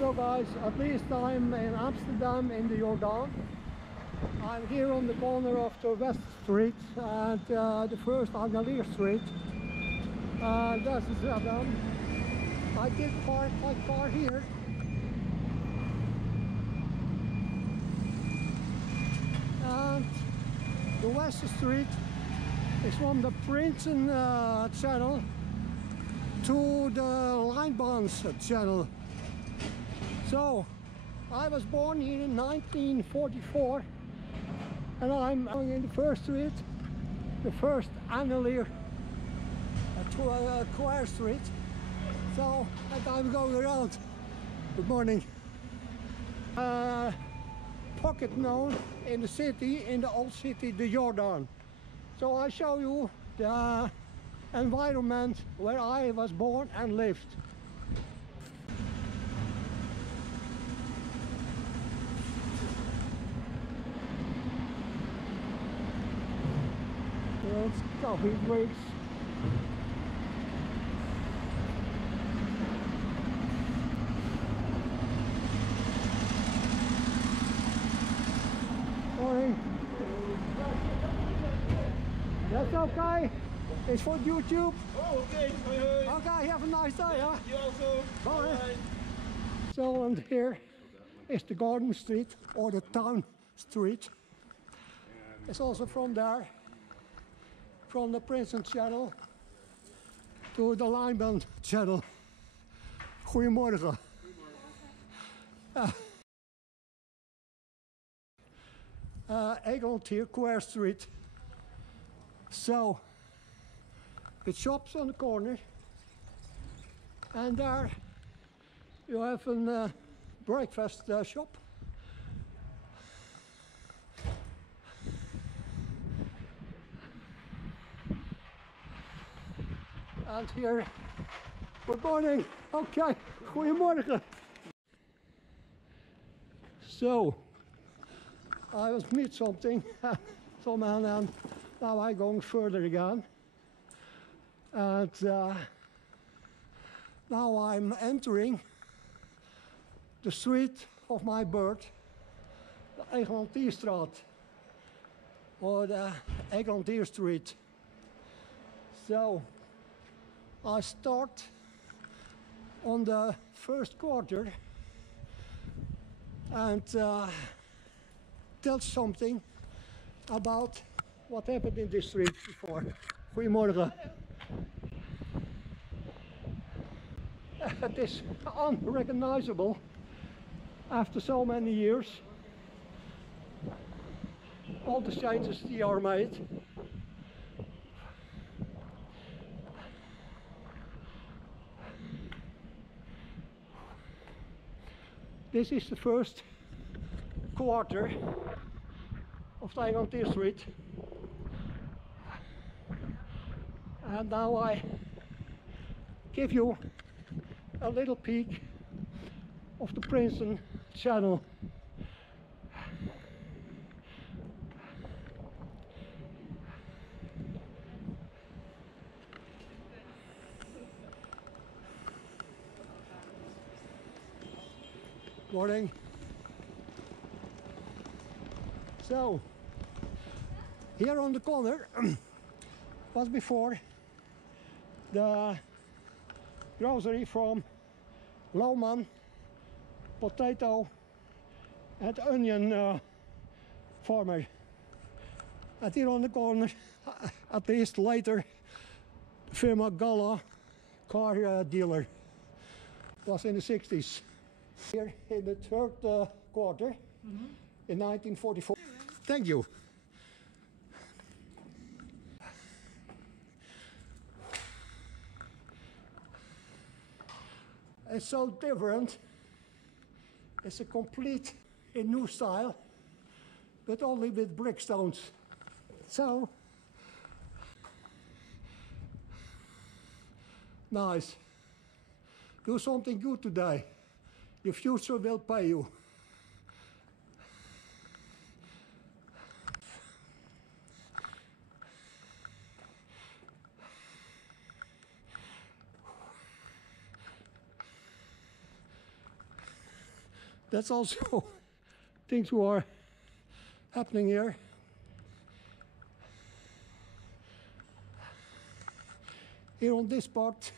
So guys, at least I'm in Amsterdam in the Jordaan. I'm here on the corner of the West Street and the first Egelantierstraat. That is Amsterdam. I did park my car here. And the West Street is from the Prinsen channel to the Lijnbaans channel. So, I was born here in 1944 and I'm going in the first street, the first Egelantierstraat. So, and I'm going around. Good morning. Pocket known in the city, in the old city, the Jordaan. So I show you the environment where I was born and lived. It's coffee breaks. Morning. That's okay. It's for YouTube. Oh, okay. Okay, have a nice day, huh? You also. Bye. Bye. So, and here is the Garden Street or the Town Street. It's also from there, from the Prinsen channel to the Lijnbaan channel. Goedemorgen. Egelantierstraat. So, with shops on the corner, and there you have a breakfast shop. And here, good morning. Okay, goedemorgen. So, I was meet something, some man, and now I'm going further again. And now I'm entering the street of my birth, the Egelantierstraat, or the Egelantierstraat. So, I start on the first quarter and tell something about what happened in this street before. Goedemorgen. It is unrecognizable after so many years. All the changes that are made. This is the first quarter of the Egelantierstraat. And now I give you a little peek of the Prinsen channel. Morning. So, here on the corner was before the grocery from Lohman, potato and onion farmer. And here on the corner, at least later, firma Gala car dealer, was in the 60s. Here in the third quarter, in 1944. Thank you. It's so different. It's a complete new style, but only with brick stones. So nice. Do something good today. Your future will pay you. That's also things who are happening here. Here on this part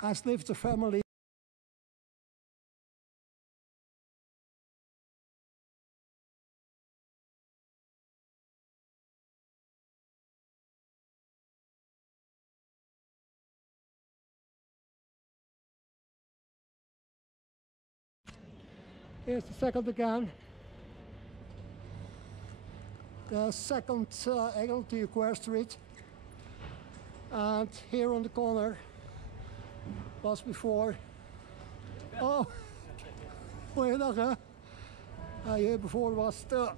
has lived a family. Here's the second again. The second Egelantierstraat. And here on the corner was before. Oh, goeiedag hè. Hier before was the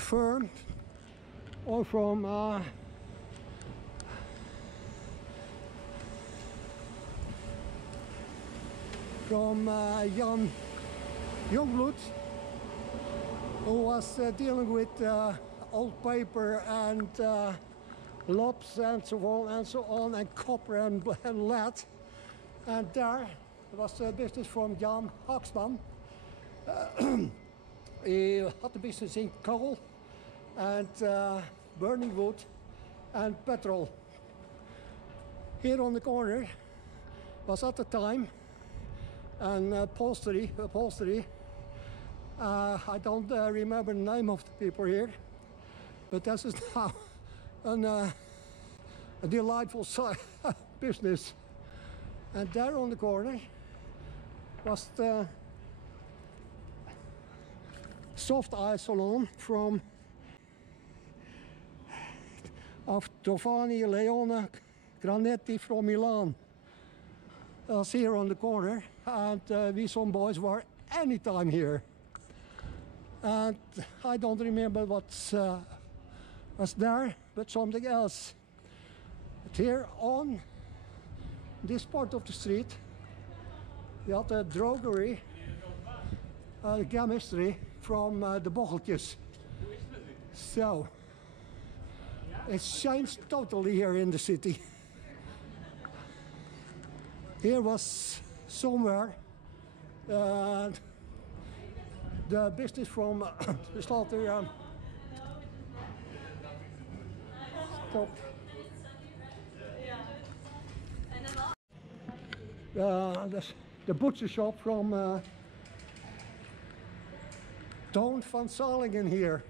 firm, or from Jan Jongbloed, who was dealing with old paper and lops and so on, and copper and lead. And there was a business from Jan Haksman. He had a business in coal and burning wood and petrol. Here on the corner was at the time an upholstery. I don't remember the name of the people here, but this is now a delightful business. And there on the corner was the soft eye salon of Giovanni Leone Granetti from Milan. That's here on the corner, and we some boys were anytime here. And I don't remember what was there, but something else. But here on this part of the street, we had a drogery, a chemistry from the Bocheltjes. So it changed totally here in the city. Here was somewhere the business from the slaughter. Stop. The butcher shop from Toon van Salingen here.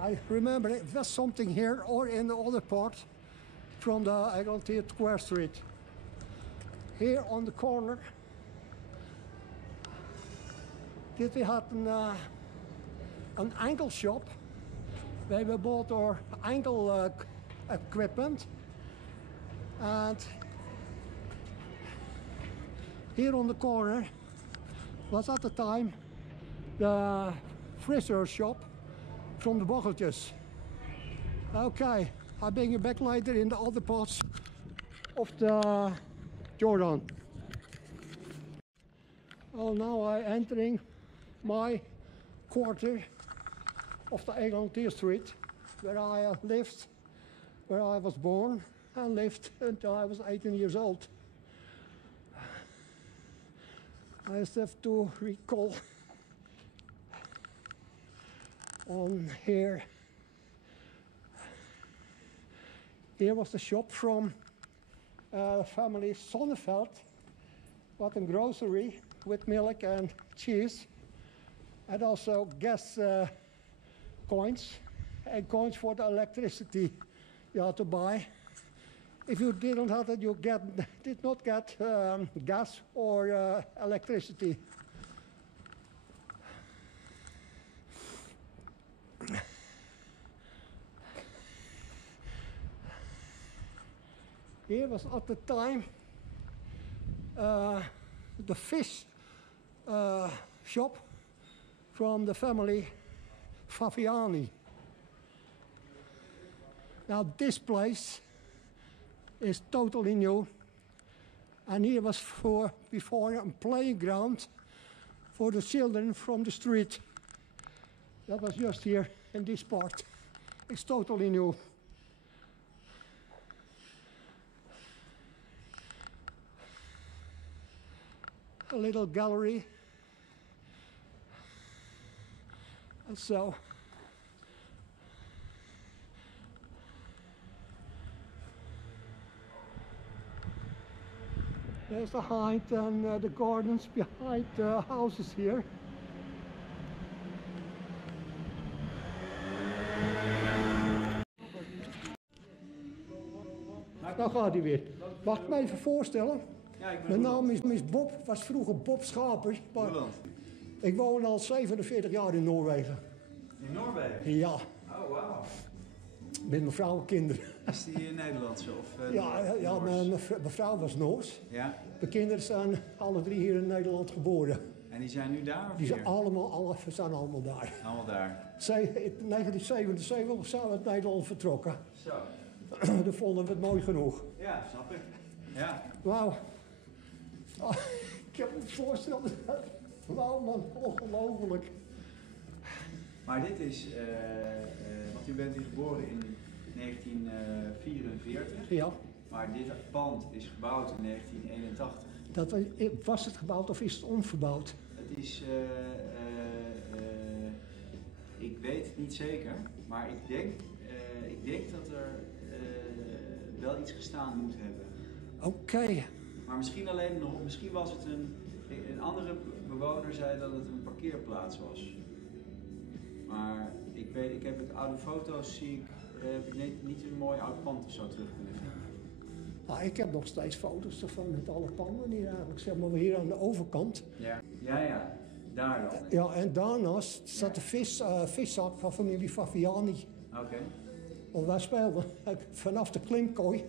I remember it was something here or in the other part from the Egelantierstraat. Here on the corner did we have an ankle shop where we bought our ankle equipment, and here on the corner was at the time the friseur shop from the Bocheltjes. Okay, I'll bring you back later in the other parts of the Jordaan. Well, now I'm entering my quarter of the Egelantierstraat, where I lived, where I was born and lived until I was 18 years old. I just have to recall on here. Here was the shop from family Sonneveld, what a grocery with milk and cheese, and also gas coins and coins for the electricity you had to buy. If you didn't have it, you did not get gas or electricity. Here was at the time the fish shop from the family Faviani. Now this place is totally new, and here was before a playing ground for the children from the street. That was just here in this part. It's totally new. a little gallery. And so. There's the height and the gardens behind the houses here. Nou gaat hij weer. Mag ik me even voorstellen? Ja, Mijn naam is Bob, was vroeger Bob Schaper. Maar ik woon al 47 jaar in Noorwegen. In Noorwegen? Ja. Oh, wauw. Met mijn vrouw en kinderen. Is die Nederlandse of Ja, mijn vrouw was Noors. Ja. De kinderen zijn alle 3 hier in Nederland geboren. En die zijn nu daar of Die zijn hier? zijn allemaal daar. Allemaal daar. In 1977 zijn we uit Nederland vertrokken. Zo. Dan vonden we het mooi genoeg. Ja, snap ik. Ja. Wauw. Oh, ik heb me voorstellen. Wauw man, ongelooflijk. Maar dit is, want u bent hier geboren in 1944. Ja. Maar dit pand is gebouwd in 1981. Was het gebouwd of is het onverbouwd? Het is, ik weet het niet zeker, maar ik denk dat er wel iets gestaan moet hebben. Oké. Maar misschien alleen nog, misschien was het een andere bewoner zei dat het een parkeerplaats was. Maar ik heb het oude foto's heb ik niet een mooi oud pand of zo terug kunnen vinden. Nou, ik heb nog steeds foto's ervan met alle panden hier eigenlijk, zeg maar hier aan de overkant. Ja, daar dan. Ja, en daarnaast zat de viszak van familie Faviani. Oké. Want wij speelden vanaf de klimkooi,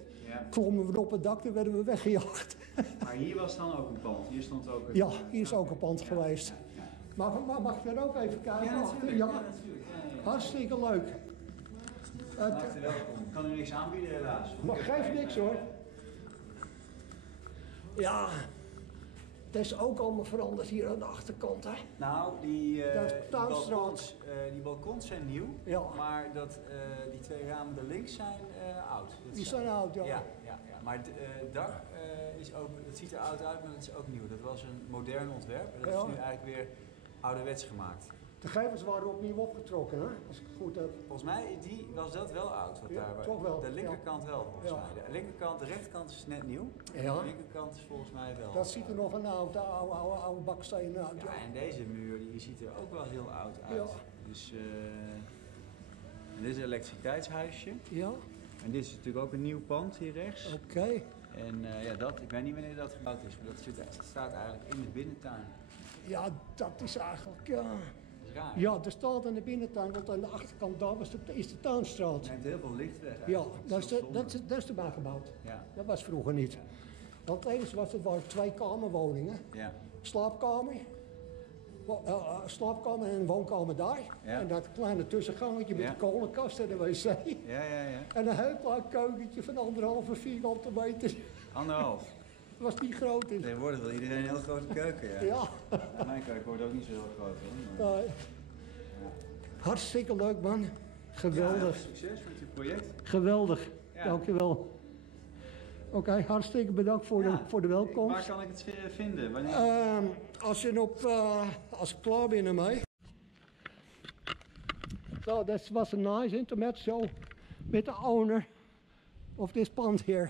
klommen we op het dak en werden we weggejaagd. Maar hier was dan ook een pand? Hier stond ook een... Ja, hier is ook een pand geweest. Maar mag ik daar ook even kijken? Ja, natuurlijk. Ja, natuurlijk. Ja. Hartstikke leuk. Hartelijk welkom. Ik kan u niks aanbieden helaas. Maar geeft niks hoor. Ja, dat is ook allemaal veranderd hier aan de achterkant, hè? Nou, die Tuinstraat. balkons zijn nieuw, maar die 2 ramen er links zijn oud. Die zijn oud, ja. Ja. Maar het dak is ook, het ziet er oud uit, maar het is ook nieuw. Dat was een modern ontwerp en dat is nu eigenlijk weer ouderwets gemaakt. De gevels waren opnieuw opgetrokken, hè? Als ik het goed heb. Volgens mij was dat wel oud. Wat daar, toch wel. De linkerkant wel, volgens mij. De linkerkant, de rechterkant is net nieuw. Ja. De linkerkant is volgens mij wel. Dat ziet er nog een oude baksteen uit. Ja, en deze muur die ziet er ook wel heel oud uit. Ja. Dus, dit is een elektriciteitshuisje. Ja. En dit is natuurlijk ook een nieuw pand hier rechts. Oké. En ik weet niet wanneer dat gebouwd is, maar dat staat eigenlijk in de binnentuin. Ja, dat is eigenlijk... Raar. Ja, er staat in de binnentuin, want aan de achterkant daar is de Tuinstraat. Het neemt heel veel licht weg. Ja, dat is erbij gebouwd. Ja. Dat was vroeger niet. Want eens waren 2 kamerwoningen. Ja. Slaapkamer en een woonkamer daar. Ja. En dat kleine tussengangetje met de kolenkast en de wc. Ja. En een heel klein keukentje van 1,5 vierkante meter. 1,5? Dat was niet groot. Tegenwoordig wil iedereen een heel grote keuken, ja. Mijn keuken wordt ook niet zo heel groot, hoor. Maar... Hartstikke leuk, man. Geweldig. Ja, succes met je project. Geweldig. Ja. Dankjewel. Oké, hartstikke bedankt voor de welkomst. Waar kan ik het vinden? Wanneer? Als ik klaar ben ermee. So, that was a nice intermezzo with the owner of this pond here.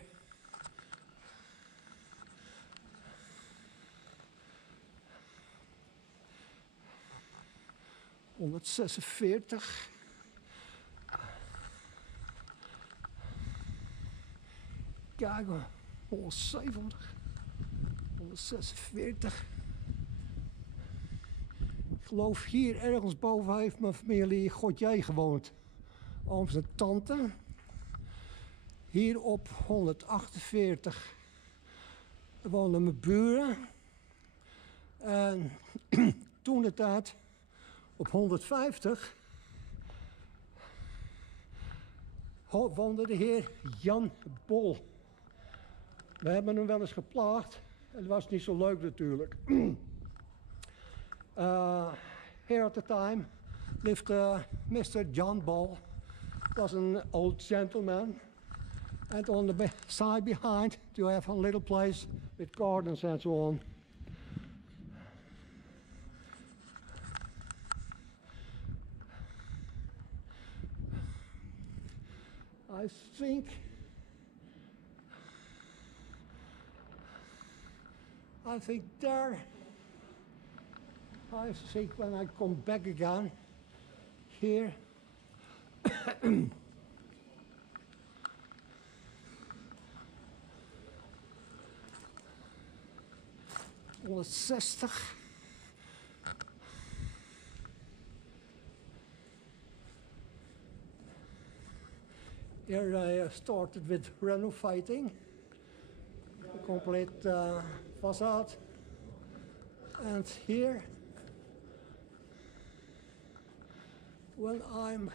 ...146... Kijk hoor, 170... ...146... Ik geloof hier ergens boven heeft mijn familie Godjij gewoond. Ooms en tante. Hier op 148 woonden mijn buren. En toen de tijd op 150 woonde de heer Jan Bol. We hebben hem wel eens geplaagd. Het was niet zo leuk natuurlijk. Here at the time lived Mr. John Ball. Was an old gentleman. And on the side behind you have a little place with gardens and so on. I think there, I think when I come back again, here, on 60. Here I started with renovating the complete facade, and here, when I'm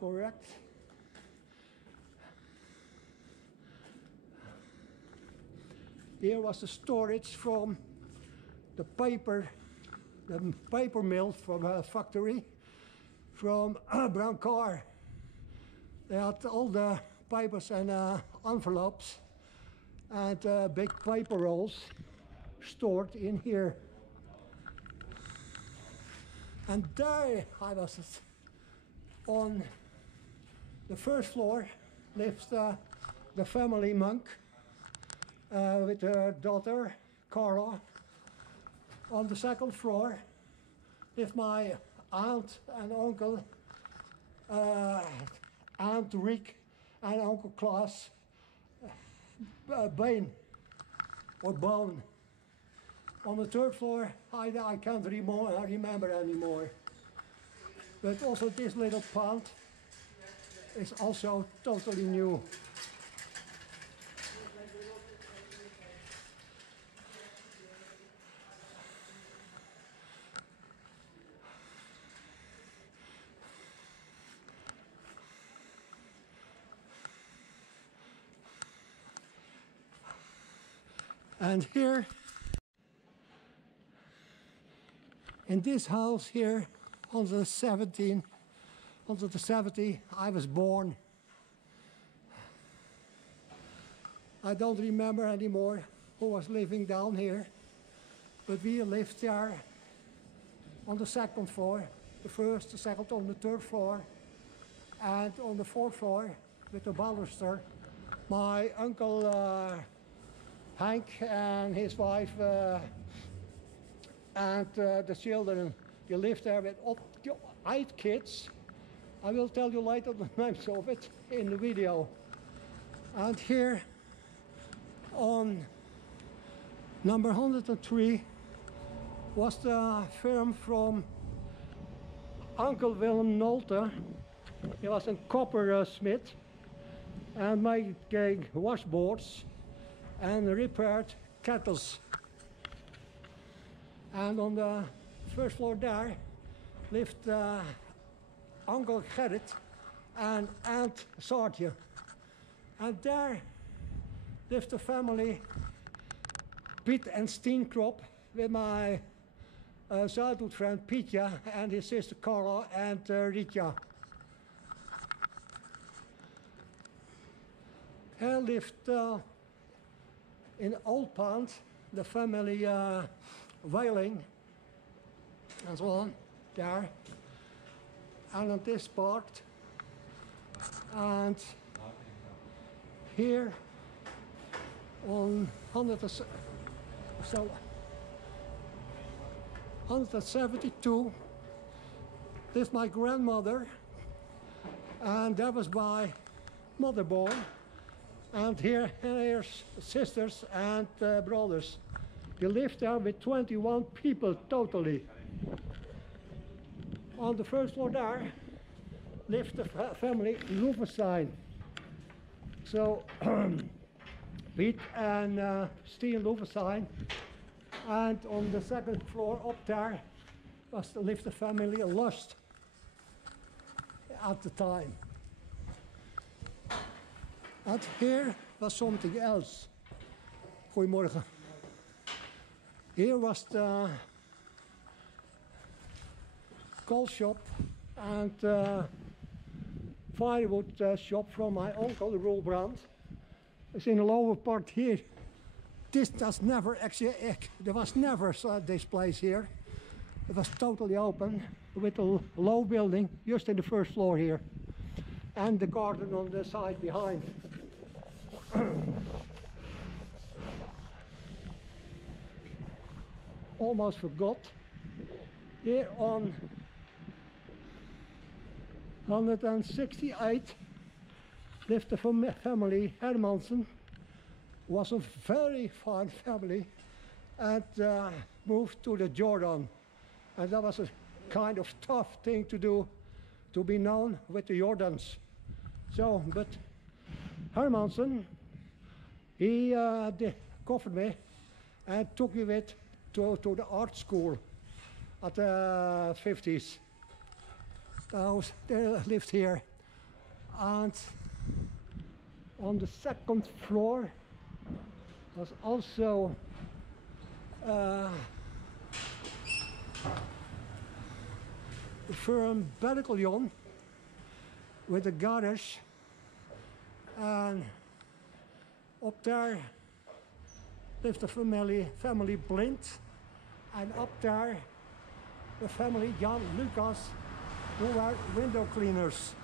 correct, here was the storage from the paper mill from a factory from Brown Car. They had all the papers and envelopes and big paper rolls stored in here. And there I was on the first floor lives the family monk with her daughter Carla. On the second floor live my aunt and uncle Aunt Rick and Uncle Klaas Bane or Bone. On the third floor, I can't remember anymore. But also this little pond is also totally new. And here, in this house here, 170, I was born. I don't remember anymore who was living down here, but we lived there on the second floor, the first, the second, on the third floor, and on the fourth floor with the baluster. My uncle Hank and his wife and the children, they lived there with 8 kids. I will tell you later the names of it in the video. And here on number 103 was the firm from Uncle Willem Nolte. He was a copper smith and made washboards and repaired kettles. And on the first floor there lived Uncle Gerrit and Aunt Saartje. And there lived the family Piet and Steenkrop with my childhood friend Pietja and his sister Carla and Rietja. Here lived in Old Pond, the family Whaling and so on, there. And on this part, and here on 172 lived my grandmother, and that was my mother born. And here's sisters and brothers. They lived there with 21 people totally. On the first floor there lived the family Loevestein. So Piet and Steen Loevestein. And on the second floor up there lived the family Lust at the time. And here was something else. Goedemorgen. Here was the coal shop and firewood shop from my uncle, Roel Brandt. It's in the lower part here. This does never actually, there was never this place here. It was totally open with a low building just in the first floor here. and the garden on the side behind. Almost forgot. Here on 168 lived the family Hermansen. Was a very fine family, and moved to the Jordaan. And that was a kind of tough thing to do, to be known with the Jordans. So, but Hermansen, he covered me and took me with to the art school at the 50s. They lived here, and on the second floor was also the firm Berkeljon with a garage, and up there lived the family Blind, and up there the family Jan Lucas, who were window cleaners.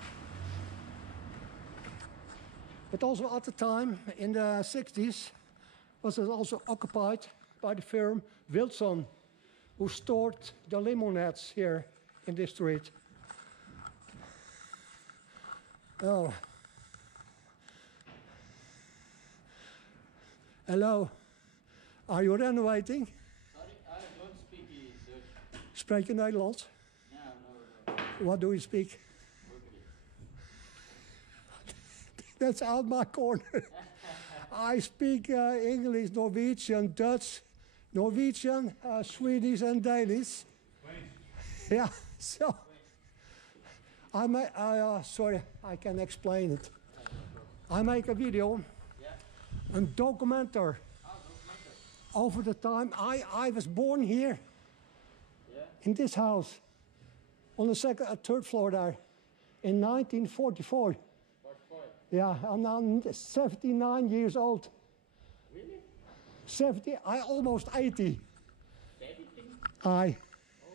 But also at the time, in the 60s, was it also occupied by the firm Wilson, who stored the lemonades here in this street. Oh. Hello. Are you renovating? Sorry, I don't speak Dutch. Spreek je Nederlands? No. What do you speak? That's out my corner. I speak English, Norwegian, Dutch, Norwegian, Swedish and Danish. Yeah, so sorry, I can explain it. I make a video, a dokumentar, over the time I was born here, in this house, on the third floor there, in 1944. Yeah, I'm now 79 years old. Really? 70, I almost 80. 70? Aye. Oh,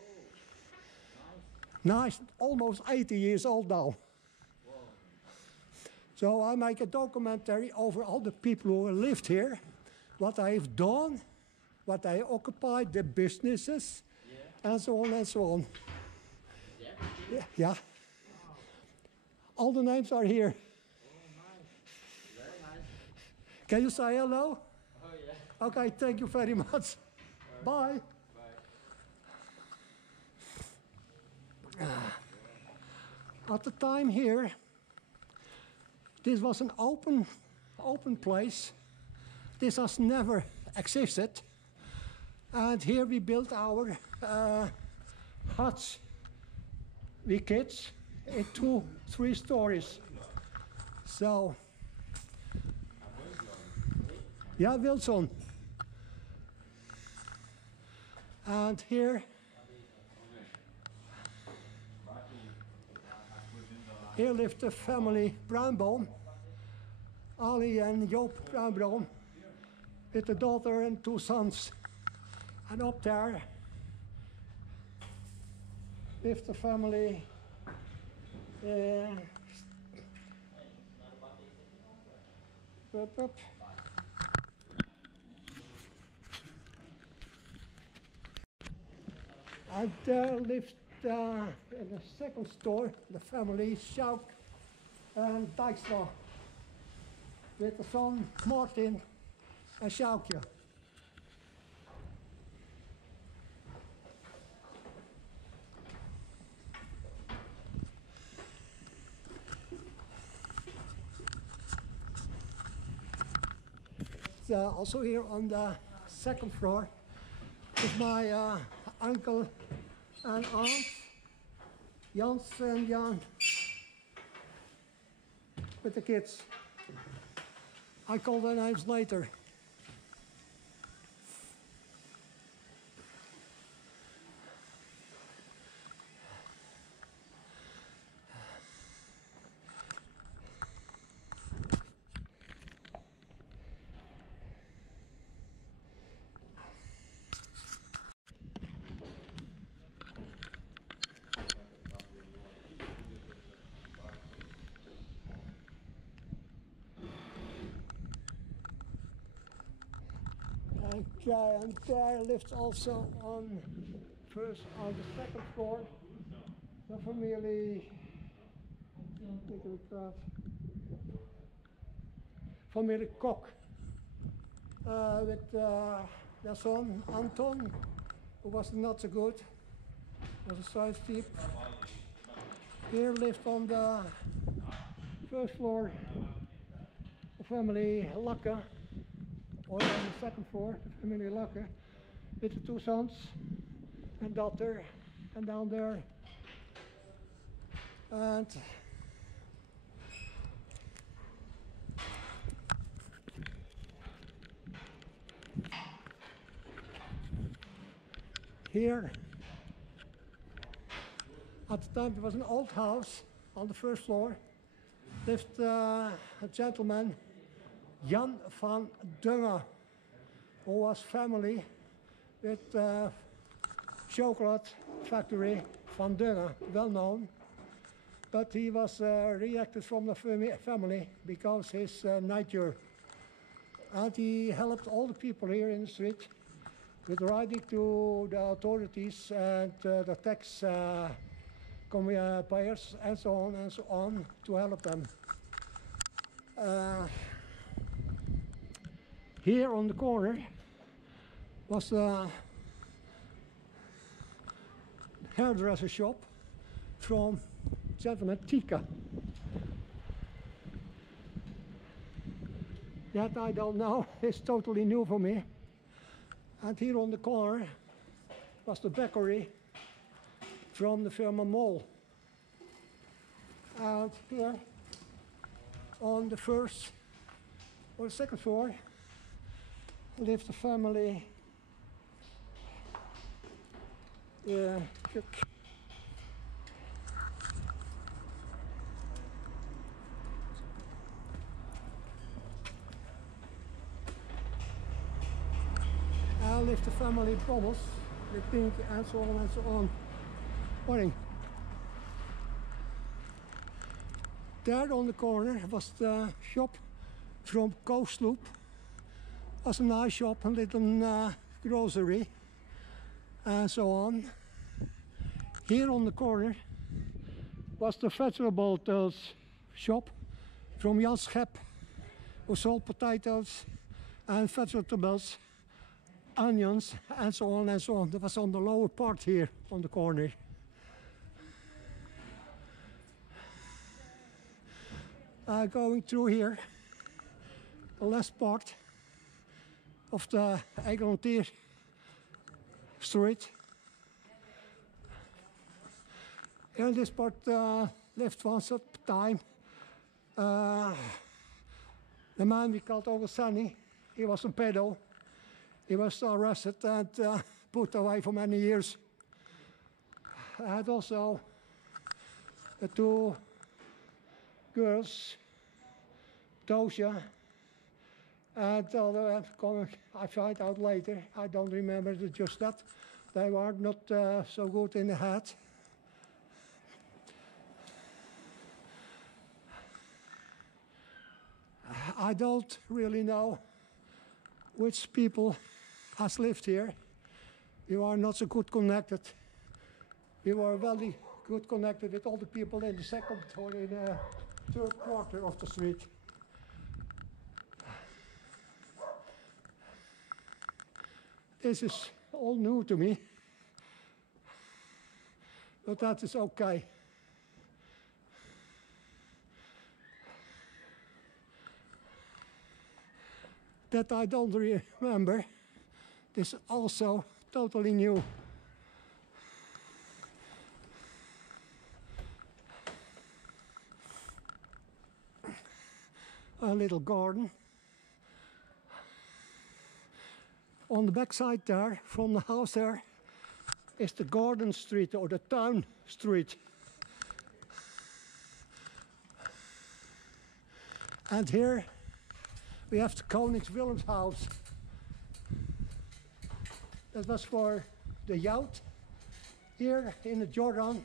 Nice, almost 80 years old now. Wow. So I make a documentary over all the people who lived here, what they've done, what they occupied, the businesses, and so on and so on. Yeah. All the names are here. Can you say hello? Oh, yeah. Okay, thank you very much. Bye. At the time here, this was an open place. This has never existed. And here we built our huts, we kids, in 2-3 stories. So, yeah, Wilson. And here lived the family Bruinboom, Ali and Joop Bruinboom, with a daughter and 2 sons. And up there lived the family and there lived in the second store the family Schaper and Dijkstra, with the son Martin and Sjoukje. Also here on the second floor is my uncle and aunt, Jans and Jan, with the kids. I call their names later. Okay, and there lives also on the second floor the family. Familie Kok with their son Anton, who was not so good, was a size thief. Here lived on the first floor the family Lakke, or on the second floor the family Lakke, with the two sons and daughter, and down there. And here, at the time there was an old house on the first floor, lived a gentleman, Jan van Dunge, who was family with chocolate factory Van Dunge, well known. But he was rejected from the family because his nature. And he helped all the people here in the street with writing to the authorities and the tax payers and so on to help them. Here on the corner was a hairdresser shop from gentleman Tika. That I don't know, it's totally new for me. And here on the corner was the bakery from the firma Mol. And here on the first or the second floor lived the family lived the family Brommels, the pink and so on and so on. Morning. There on the corner was the shop from Koosloop. Was a nice shop, a little grocery and so on. Here on the corner was the vegetables shop from Jan Schep, who sold potatoes and vegetables, onions and so on and so on. That was on the lower part here on the corner. Going through here, the last part of the Egelantierstraat. In this part lived once at a time the man we called Jordanesen. He was a pedo. He was arrested and put away for many years. I had also the two girls, Dosia, and I find out later, I don't remember just that, they were not so good in the head. I don't really know which people has lived here. We were not so good connected. We were very good connected with all the people in the second or in the third quarter of the street. This is all new to me, but that is okay. That I don't remember. This is also totally new. A little garden. On the back side there, from the house there, is the garden street or the town street. And here we have the Konings Willem's house. That was for the youth here in the Jordaan.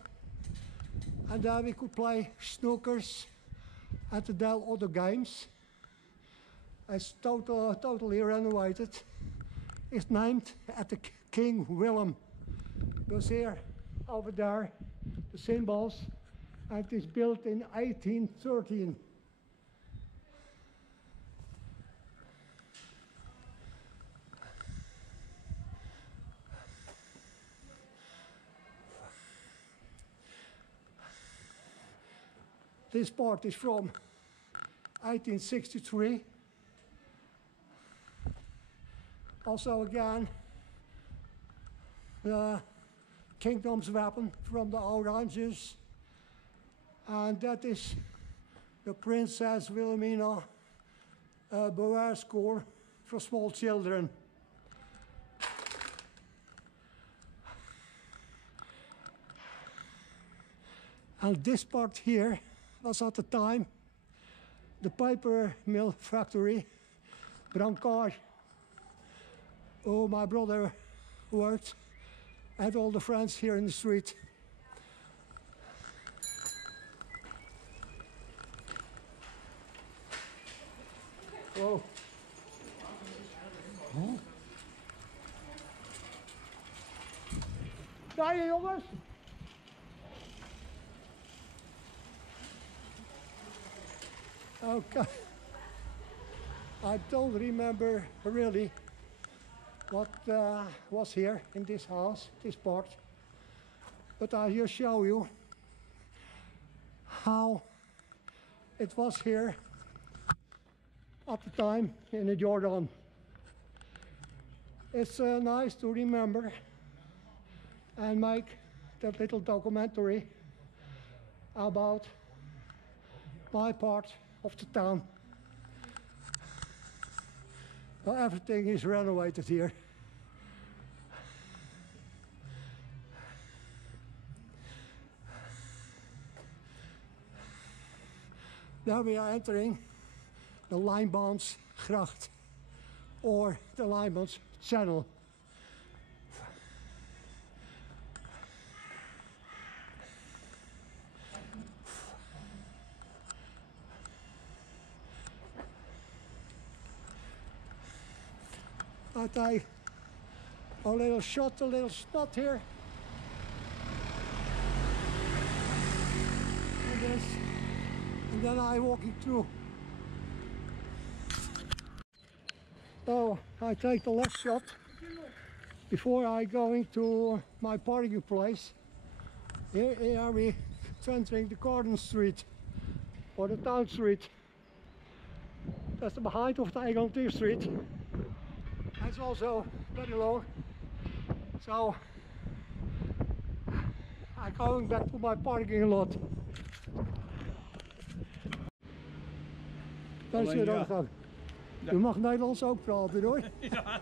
And there we could play snookers and to do other games. It's totally renovated. is named after King Willem. Dus here, over there, the symbols. And it is built in 1813. This part is from 1863. Also again, the kingdom's weapon from the Oranges. And that is the Princess Wilhelmina Boer School for small children. And this part here was at the time the paper mill factory, Brancard. Oh, my brother worked, and all the friends here in the street. Whoa. Huh? Daar je jongens? Okay. I don't remember really what was here in this house, this part. But I'll just show you how it was here at the time in the Jordaan. It's nice to remember and make that little documentary about my part of the town. Well, everything is renovated here. Now we are entering the Lijnbaansgracht or the Lijnbaans Channel. I take a little shot, a little snot here. And this, and then I walking through. So I take the left shot before I going to my parking place. Here we entering the Garden Street or the Town Street. That's the behind of the Egelantierstraat. It's also very low, so I'm going back to my parking lot. Daar is je ook. Je mag Nederlands ook praten hoor. Ja.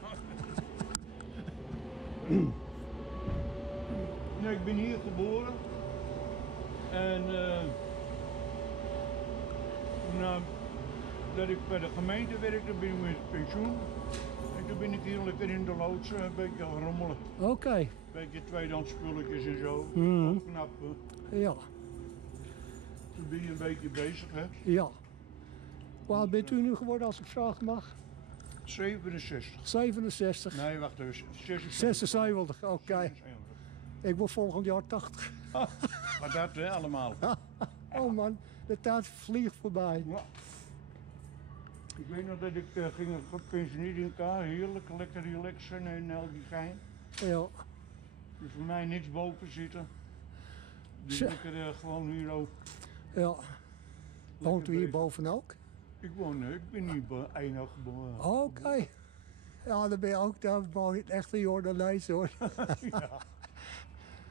Nee, ik ben hier geboren en dat ik bij de gemeente werkte, ben ik met pensioen. En toen ben ik hier lekker in de loods een beetje gaan rommelen. Oké. Een beetje tweedehands spulletjes en zo, opknappen. Ja. Toen ben je een beetje bezig, hè? Ja. Hoe oud bent u nu geworden als ik vragen mag? 67. 67? Nee, wacht even. 76, oké. Ik word volgend jaar 80. Maar dat hè, allemaal. Oh man, de tijd vliegt voorbij. Ja. Ik weet nog dat ik ging gepensioneerd in elkaar, heerlijk, lekker relaxen en al die gein. Ja. Dus voor mij niks boven zitten. Dus lekker gewoon hier ook. Ja. Woont u hier boven ook? Ik ben niet enig geboren. Oké. Ja, dan ben je ook, dan woon je echt een Jordanees hoor. Ja.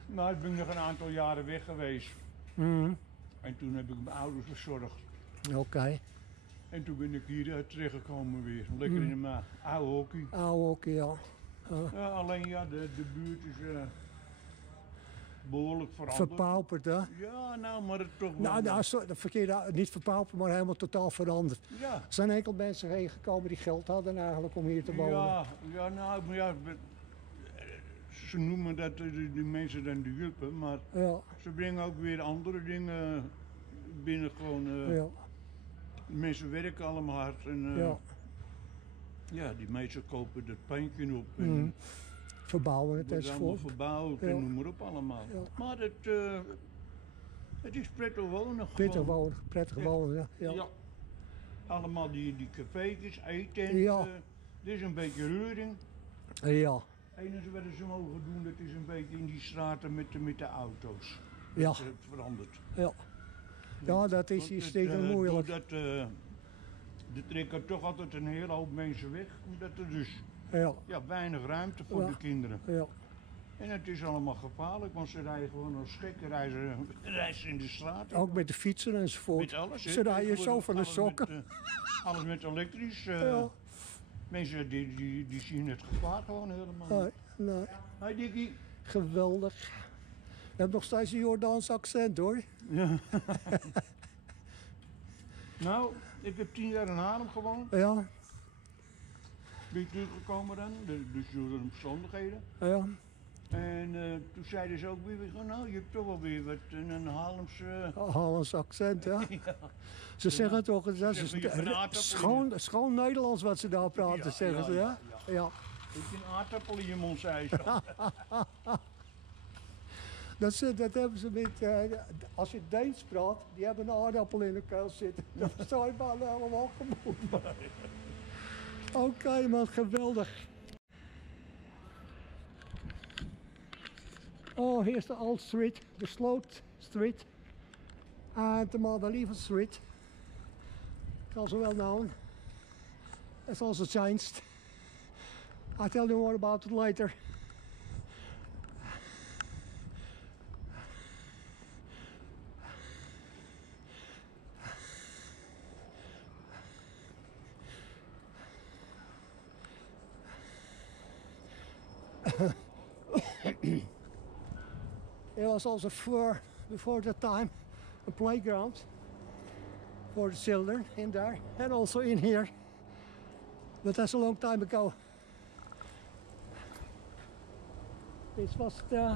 Nou, ik ben nog een aantal jaren weg geweest. En toen heb ik mijn ouders verzorgd. Oké. En toen ben ik hier terechtgekomen weer. Lekker in mijn oude hockey. Oude hockey, ja. Ja, alleen ja, de buurt is behoorlijk veranderd. Verpauperd, hè? Ja, nou, maar het toch wel... Nou, de verkeerde, niet verpauperd, maar helemaal totaal veranderd. Ja. Er zijn enkel mensen heen gekomen die geld hadden eigenlijk om hier te wonen. Ja, nou, maar ja, ze noemen dat die mensen dan de juppen, maar ja. Ze brengen ook weer andere dingen binnen gewoon. Ja. Mensen werken allemaal hard en ja. Ja, die mensen kopen dat pijntje op. En Verbouwen het wordt allemaal enzovoort. verbouwd Ja. en noem maar op allemaal. Ja. Maar het is prettig wonen. Prettig gewoon. wonen, prettig wonen, ja. Ja. Ja. Allemaal die cafeetjes, eten. Ja. Dit is een beetje reuring. Ja. Het enige wat ze mogen doen, dat is een beetje in die straten met de auto's. Ja. Dat is veranderd. Ja. Ja, dat is hier steeds moeilijk. Doordat, er trekken toch altijd een hele hoop mensen weg, omdat er dus Ja. weinig ruimte voor Ja. de kinderen. Ja. En het is allemaal gevaarlijk, want ze rijden gewoon als gekken, reizen in de straat. Ook met de fietsen enzovoort. Met alles. hè. Ze rijden zo Tegenwoordig van de alles sokken. Met, alles met elektrisch. Ja. Mensen die zien het gevaar gewoon helemaal. Nee, nee. Hi Dikkie. Geweldig. Je hebt nog steeds een Jordaans accent hoor. Ja. Nou, ik heb 10 jaar in Haarlem gewoond. Ja. Ben ik teruggekomen dan, dus door de omstandigheden. Ja. En toen zeiden ze ook weer, nou je hebt toch wel weer wat een Haarlemse... Hollands accent, ja. Ze zeggen toch, dat Zeggen is je van aardappel schoon Nederlands wat ze daar praten, Ja, zeggen ze, ja. Ja. Heb je een aardappel in je mond, zei ze. Dat hebben ze met, als je Deens praat, die hebben een aardappel in de keel zitten. Dat versta je bijna allemaal gewoon. Oké man, geweldig. Oh, here's the old street, the Sloot Street. And the Madelieve Street. It's also well known. It's also changed. I'll tell you more about it later. It was also before that time a playground for the children in there and also in here. But that's a long time ago. Dit was de,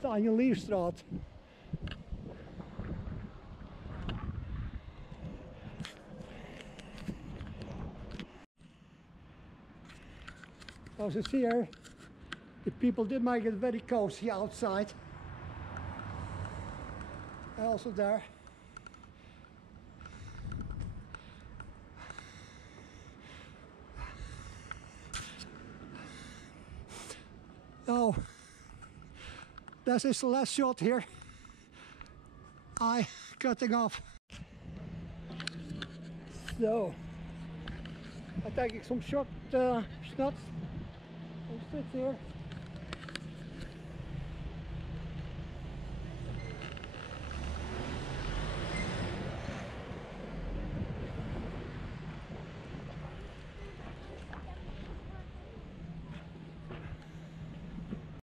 de Egelantierstraat. As you see here, the people did make it very cozy outside. And also there. Now, this is the last shot here. I cutting off. So, I take some short shots. I'll sit here.